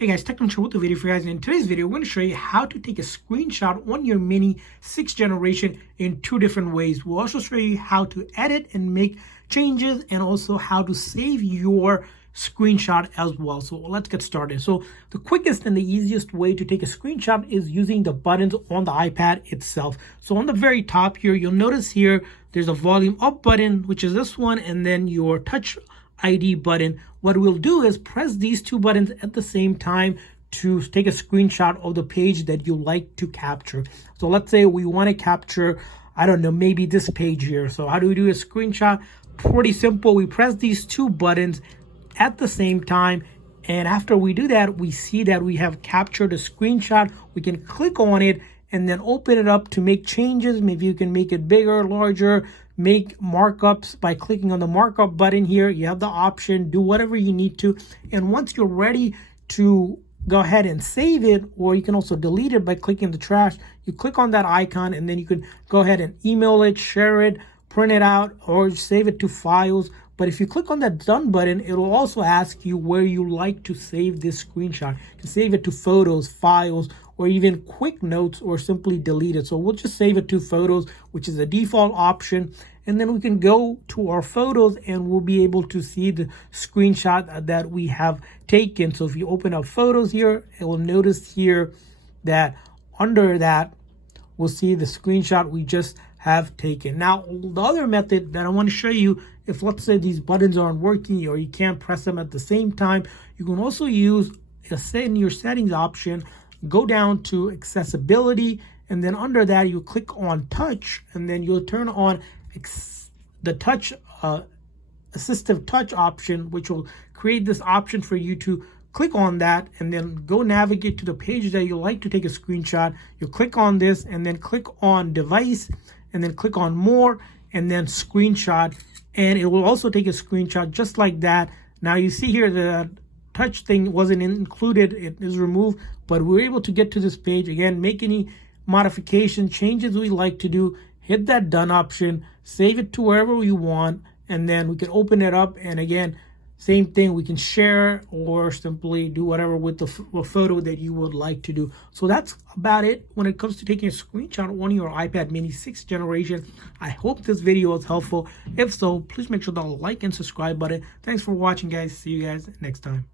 Hey guys, Technical with the video for you guys. In today's video, we're going to show you how to take a screenshot on your Mini 6th generation in two different ways. We'll also show you how to edit and make changes and also how to save your screenshot as well. So let's get started. So the quickest and the easiest way to take a screenshot is using the buttons on the iPad itself. So on the very top here, you'll notice here, there's a volume up button, which is this one, and then your touch ID button. What we'll do is press these two buttons at the same time to take a screenshot of the page that you like to capture. So let's say we want to capture, I don't know, maybe this page here. So how do we do a screenshot? Pretty simple. We press these two buttons at the same time, and after we do that, we see that we have captured a screenshot. We can click on it and then open it up to make changes. Maybe you can make it bigger, larger, make markups by clicking on the markup button here. You have the option, do whatever you need to. And once you're ready to go ahead and save it, or you can also delete it by clicking the trash, you click on that icon and then you can go ahead and email it, share it, print it out, or save it to files. But if you click on that done button, it will also ask you where you like to save this screenshot. You can save it to photos, files, or even quick notes, or simply delete it. So we'll just save it to photos, which is the default option. And then we can go to our photos and we'll be able to see the screenshot that we have taken. So if you open up photos here, it will notice here that under that, we'll see the screenshot we just have taken. Now, the other method that I want to show you, if let's say these buttons aren't working or you can't press them at the same time, you can also use in your settings option, go down to accessibility, and then under that you click on touch, and then you'll turn on the touch assistive touch option, which will create this option for you to click on that and then go navigate to the page that you like to take a screenshot. You click on this and then click on device and then click on more and then screenshot, and it will also take a screenshot just like that. Now you see here the touch thing wasn't included, it is removed, but we're able to get to this page again, make any modification changes we like to do, hit that done option, save it to wherever we want, and then we can open it up, and again, same thing, we can share or simply do whatever with the photo that you would like to do. So that's about it when it comes to taking a screenshot on your iPad Mini 6th generation. I hope this video was helpful. If so, please make sure to like and subscribe button. Thanks for watching, guys. See you guys next time.